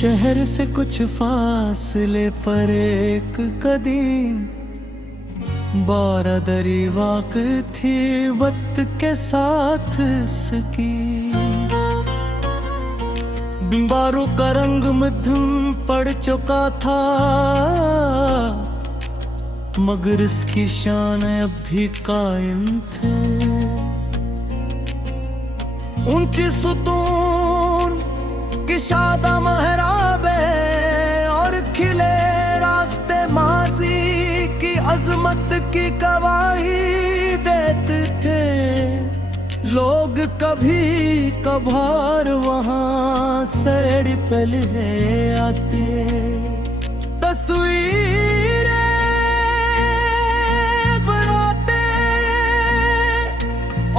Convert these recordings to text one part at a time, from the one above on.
शहर से कुछ फासले पर एक कदीम बारादरी वाक थी वक्त के साथ इसकी। बिंबारों का रंग मध्यम पड़ चुका था मगर इसकी शान अब भी कायम थे। ऊंची सुतून की शादा महराबे और खिले रास्ते माजी की अजमत की गवाही देते थे लोग। कभी कभार वहां सैर पे ले आते तस्वीरें बनाते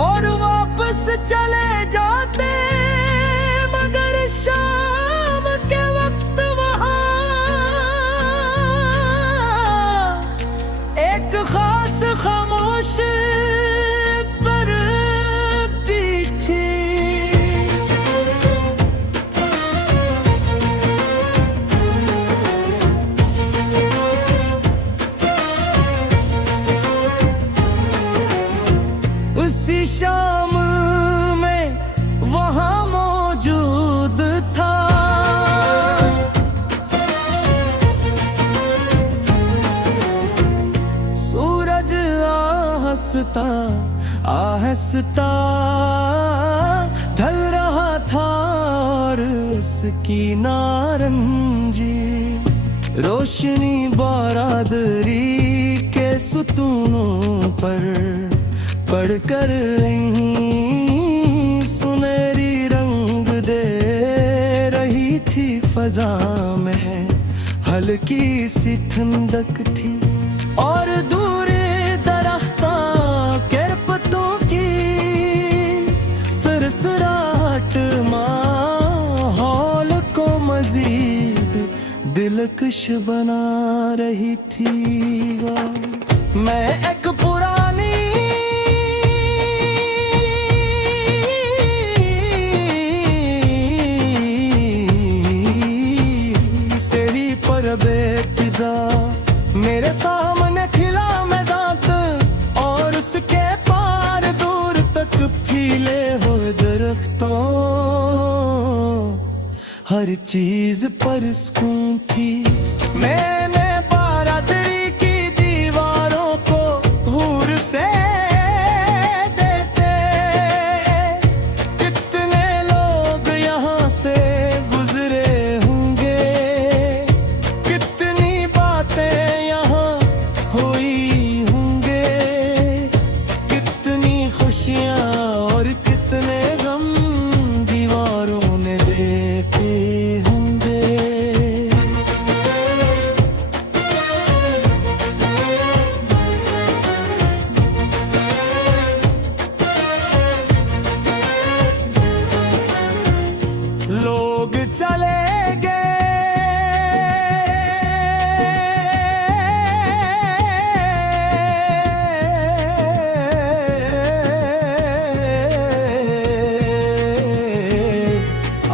और वापस चले जाते। मगर शाम के वक्त वहां एक खास खामोश उसी शाम में वहां मौजूद था। सूरज आहस्ता आहस्ता ढल रहा था और उसकी नारंगी रोशनी बारादरी के सुतूनों पर पढ़कर यहीं सुनहरी रंग दे रही थी फजा में। हल्की सी ठंडक थी और दूर दरख्तां के पत्तों की सरसराहट माहौल को मजीद दिलकश बना रही थी। मैं एक पुरानी बेटिदा मेरे सामने खिला मैदान और उसके पार दूर तक फैले हुए दरख्तों। हर चीज पर सुकून थी। मैंने बारादरी की दीवारों को हूर से देते कितने लोग यहाँ से गुजरे और कितने गम दीवारों ने देखे होंगे। लोग चले गए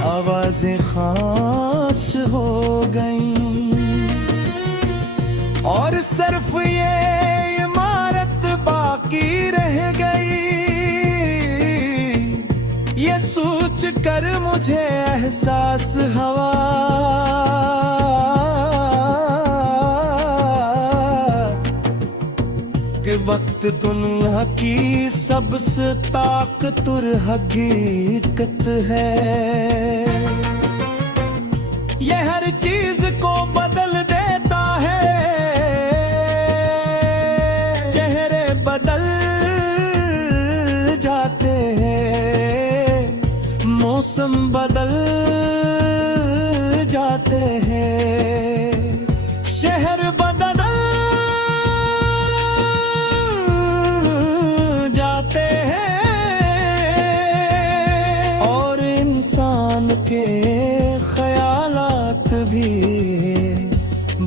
आवाज़ें खास हो गईं और सिर्फ ये इमारत बाकी रह गई। ये सोच कर मुझे एहसास हुआ कि वक्त दुनिया की सबसे ताकतवर हकीकत है। ये हर चीज को बदल देता है। चेहरे बदल जाते हैं, मौसम बदल जाते हैं, शहर बदल जाते हैं और इंसान के ख्यालात भी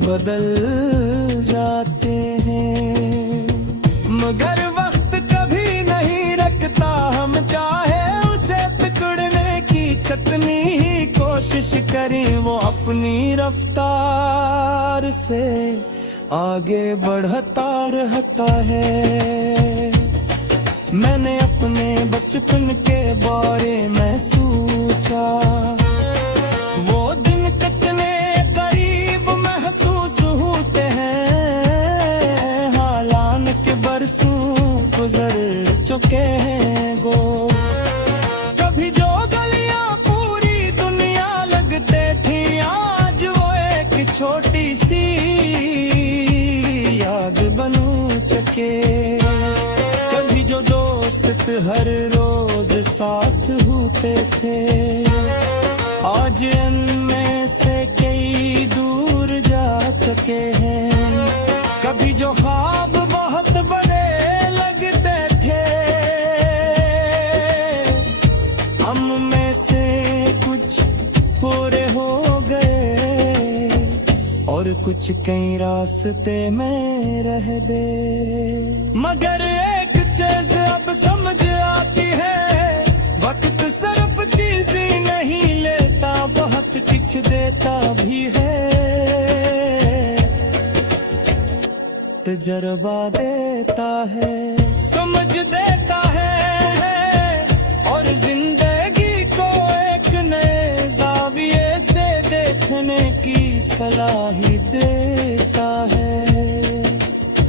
बदल जाते हैं। मगर वक्त कभी नहीं रखता, हम चाहे उसे पकड़ने की कितनी ही कोशिश करें वो अपनी रफ्तार से आगे बढ़ता रहता है। मैंने अपने बचपन के बारे में सोचा, वो दिन कितने करीब महसूस होते हैं। हालांकि बरसों गुजर चुके हैं गो। कभी जो गलियां पूरी दुनिया लगते थी, आज वो एक छोटी सी याद बन चुके। कभी जो दोस्त हर रोज साथ होते थे, आज इनमें से कई दूर जा चुके हैं। कभी जो ख्वाब बहुत बड़े लगते थे, हम में से कुछ पूरे हो गए और कुछ कई रास्ते में रह गए। मगर एक चीज अब समझ आती है, वक्त सिर्फ चीज ही नहीं लेता, बहुत कुछ देता भी है। तजर्बा देता है, समझ देता है और जिंदगी को एक नए ज़ाविये से देखने की सलाह देता है।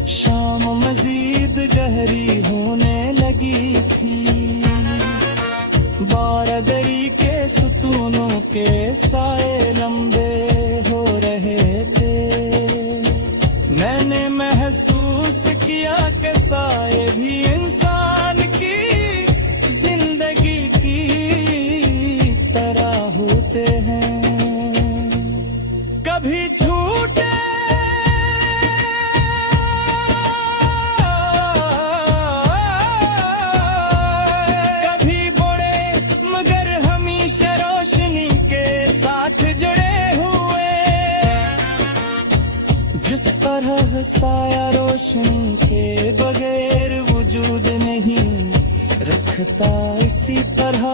शाम मजीद गहरी होने लगी थी, बारादरी के सुतूनों के साए लंबे हो रहे थे। मैंने महसूस किया कि साए भी इंसान की जिंदगी की तरह होते हैं। कभी छूटे जिस तरह साया रोशनी के बगैर वजूद नहीं रखता, इसी तरह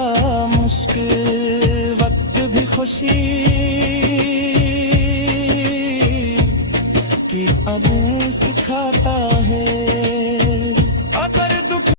मुश्किल वक्त भी खुशी